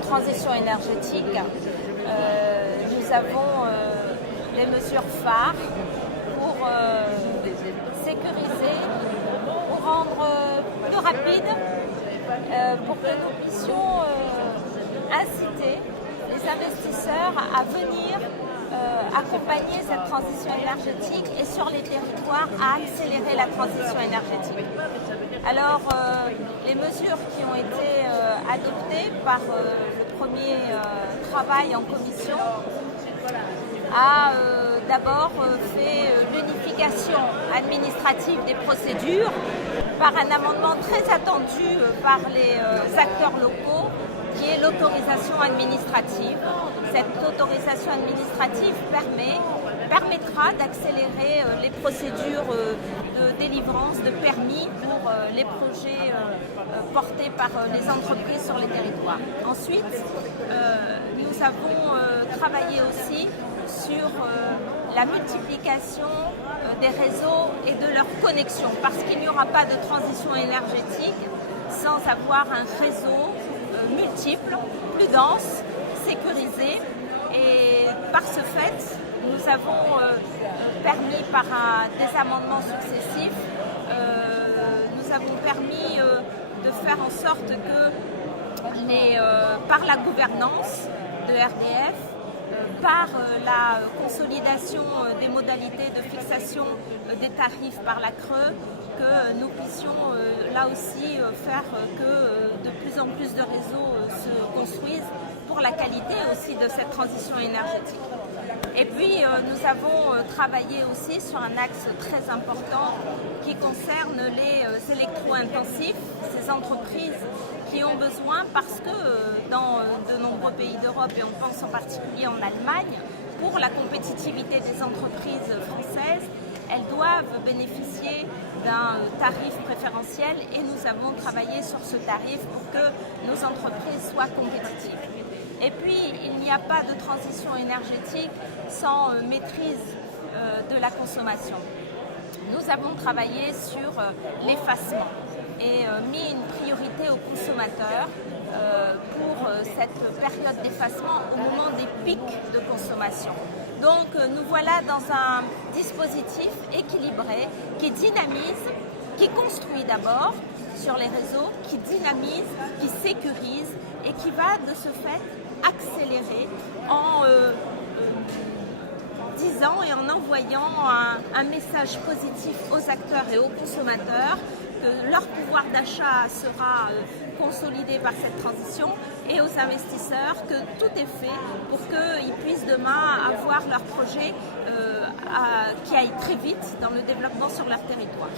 transition énergétique, nous avons les mesures phares pour sécuriser, pour rendre plus rapide, pour que nous puissions inciter les investisseurs à venir accompagner cette transition énergétique et sur les territoires à accélérer la transition énergétique. Alors, les mesures qui ont été adoptées par le premier travail en commission a d'abord fait l'unification administrative des procédures par un amendement très attendu par les acteurs locaux qui est l'autorisation administrative. Cette autorisation administrative permettra d'accélérer les procédures de délivrance de permis pour les projets portés par les entreprises sur les territoires. Ensuite, nous avons travaillé aussi sur la multiplication des réseaux et de leur connexion, parce qu'il n'y aura pas de transition énergétique sans avoir un réseau multiple, plus dense, sécurisé. Et par ce fait, nous avons permis par des amendements successifs, nous avons permis de faire en sorte que par la gouvernance de RDF, par la consolidation des modalités de fixation des tarifs par la CRE, que nous puissions là aussi faire que de plus en plus de réseaux se construisent pour la qualité aussi de cette transition énergétique. Et puis nous avons travaillé aussi sur un axe très important qui concerne les électro-intensifs, ces entreprises qui ont besoin, parce que dans de nombreux pays d'Europe, et on pense en particulier en Allemagne, pour la compétitivité des entreprises françaises, elles doivent bénéficier d'un tarif préférentiel et nous avons travaillé sur ce tarif pour que nos entreprises soient compétitives. Et puis, il n'y a pas de transition énergétique sans maîtrise de la consommation. Nous avons travaillé sur l'effacement et mis une priorité aux consommateurs pour cette période d'effacement au moment des pics de consommation. Donc nous voilà dans un dispositif équilibré qui dynamise, qui construit d'abord sur les réseaux, qui dynamise, qui sécurise et qui va de ce fait accélérer en disant et en envoyant un message positif aux acteurs et aux consommateurs que leur pouvoir d'achat sera consolidé par cette transition, et aux investisseurs que tout est fait pour qu'ils puissent demain avoir leur projet qui aille très vite dans le développement sur leur territoire.